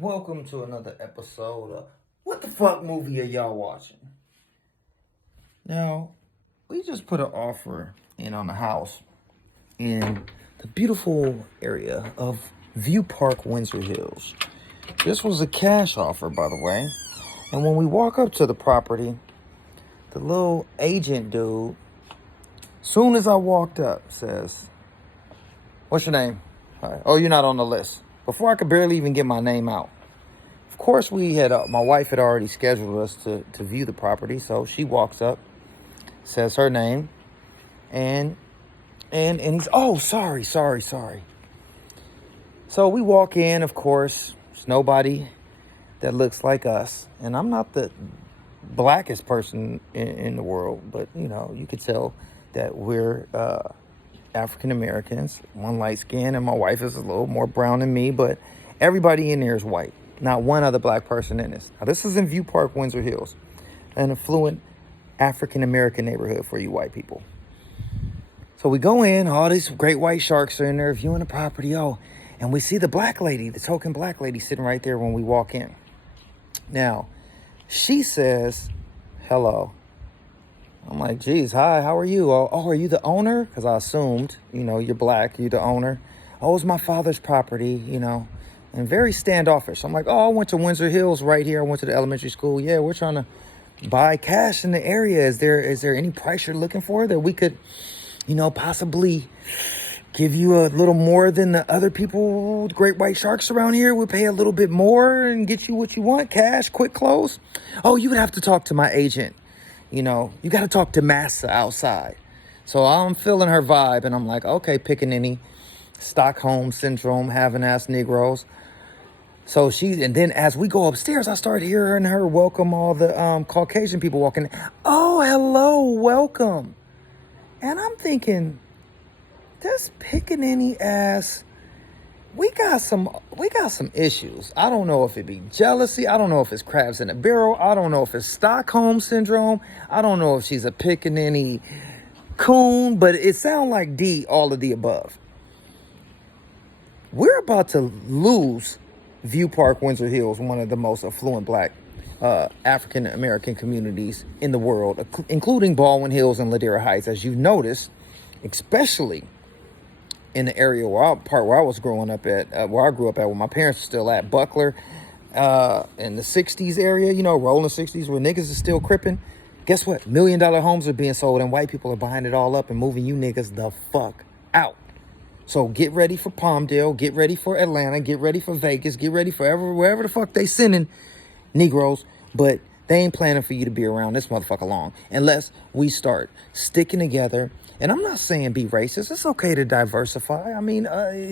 Welcome to another episode of What the Fuck Movie Are Y'all Watching? Now, we just put an offer in on a house in the beautiful area of View Park, Windsor Hills. This was a cash offer, by the way. And when we walk up to the property, the little agent dude, soon as I walked up, says, "What's your name?" "Oh, you're not on the list." Before I could barely even get my name out. Of course, my wife had already scheduled us to view the property, so she walks up, says her name, and he's, "Oh, sorry. So we walk in, of course, there's nobody that looks like us, and I'm not the blackest person in the world, but, you could tell that we're African Americans, one light skin, and my wife is a little more brown than me, but everybody in there is white. Not one other black person in this. Now, this is in View Park, Windsor Hills, an affluent African American neighborhood for you white people. So we go in, all these great white sharks are in there viewing the property, and we see the black lady, the token black lady sitting right there when we walk in. Now, she says, "Hello." I'm like, "Geez, hi, how are you?" "Oh, are you the owner?" Because I assumed, you're black, you're the owner. "Oh, it's my father's property, and very standoffish. I'm like, "Oh, I went to Windsor Hills right here. I went to the elementary school. Yeah, we're trying to buy cash in the area. Is there any price you're looking for that we could, possibly give you a little more than the other people, the great white sharks around here? We'll pay a little bit more and get you what you want, cash, quick close." "Oh, you would have to talk to my agent. You got to talk to Massa outside." So I'm feeling her vibe, and I'm like, okay, picking any Stockholm Syndrome, having ass Negroes. So and then as we go upstairs, I start hearing her welcome all the Caucasian people walking in. "Oh, hello, welcome." And I'm thinking, this pickaninny ass, we got some issues. I don't know if it be jealousy. I don't know if it's crabs in a barrel. I don't know if it's Stockholm Syndrome. I don't know if she's a pickaninny coon, but it sounds like all of the above. We're about to lose View Park, Windsor Hills, one of the most affluent black African American communities in the world, including Baldwin Hills and Ladera Heights, as you've noticed, especially in the area where I was growing up at, where I grew up at, where my parents were still at, Buckler, in the 60s area, rolling 60s, where niggas is still cripping. Guess what? $1 million homes are being sold, and white people are buying it all up and moving you niggas the fuck out. So get ready for Palmdale, get ready for Atlanta, get ready for Vegas, get ready for wherever the fuck they sending Negroes, but they ain't planning for you to be around this motherfucker long unless we start sticking together. And I'm not saying be racist. It's okay to diversify. I mean,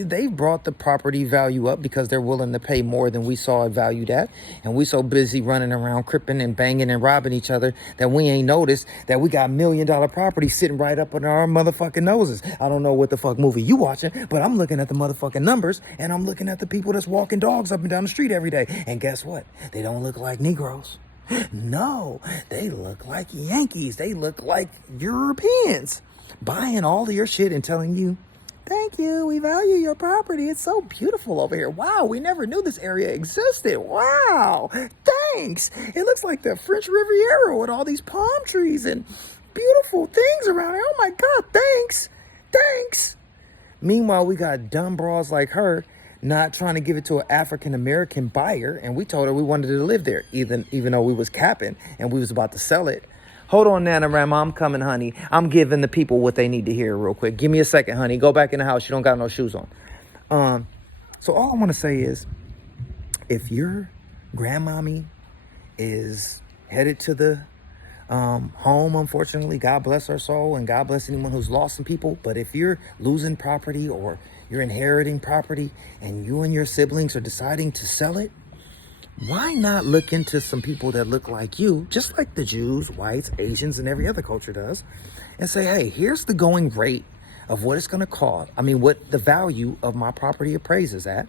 they've brought the property value up because they're willing to pay more than we saw it valued at. And we so busy running around cripping and banging and robbing each other that we ain't noticed that we got $1 million property sitting right up under our motherfucking noses. I don't know what the fuck movie you watching, but I'm looking at the motherfucking numbers, and I'm looking at the people that's walking dogs up and down the street every day. And guess what? They don't look like Negroes. No, they look like Yankees. They look like Europeans, buying all of your shit and telling you, "Thank you, we value your property. It's so beautiful over here. Wow, we never knew this area existed. Wow, thanks. It looks like the French Riviera with all these palm trees and beautiful things around here. Oh my God, thanks. Meanwhile, we got dumb bras like her not trying to give it to an African-American buyer, and we told her we wanted to live there, even though we was capping and we was about to sell it. Hold on, Nanarama, I'm coming, honey. I'm giving the people what they need to hear real quick. Give me a second, honey. Go back in the house. You don't got no shoes on. So all I want to say is, if your grandmommy is headed to the home, unfortunately, God bless her soul, and God bless anyone who's lost some people. But if you're losing property or you're inheriting property and you and your siblings are deciding to sell it, why not look into some people that look like you, just like the Jews, whites, Asians, and every other culture does, and say, hey, here's the going rate of what it's going to cost. I mean, what the value of my property appraises at,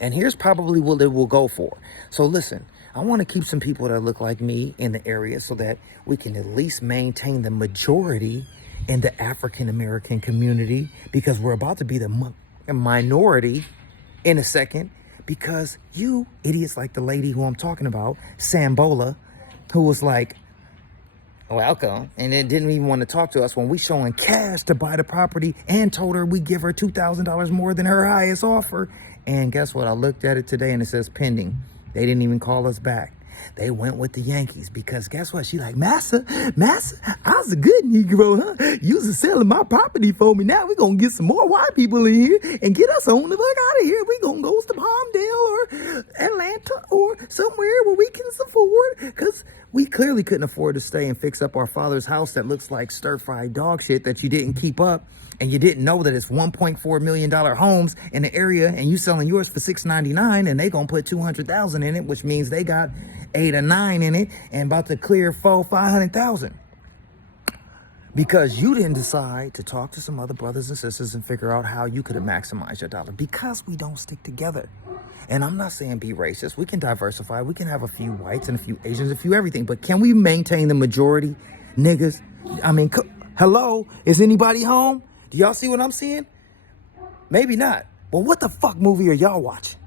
and here's probably what it will go for. So listen, I want to keep some people that look like me in the area so that we can at least maintain the majority in the African American community, because we're about to be the minority in a second, because you idiots like the lady who I'm talking about, Sambola, who was like, welcome, and then didn't even want to talk to us when we showing cash to buy the property and told her we give her $2,000 more than her highest offer. And guess what? I looked at it today and it says pending. They didn't even call us back. They went with the Yankees because guess what? She like, Massa, I was a good Negro, huh? You was selling my property for me. Now we gonna get some more white people in here and get us on the fuck out of here. We gonna go to Palmdale or Atlanta or somewhere where we can afford, because we clearly couldn't afford to stay and fix up our father's house that looks like stir-fried dog shit that you didn't keep up. And you didn't know that it's $1.4 million homes in the area, and you selling yours for $699, and they gonna put $200,000 in it, which means they got 8 or 9 in it, and about to clear 500,000. Because you didn't decide to talk to some other brothers and sisters and figure out how you could have maximized your dollar. Because we don't stick together. And I'm not saying be racist. We can diversify. We can have a few whites and a few Asians, a few everything. But can we maintain the majority niggas? I mean, hello? Is anybody home? Do y'all see what I'm seeing? Maybe not. Well, what the fuck movie are y'all watching?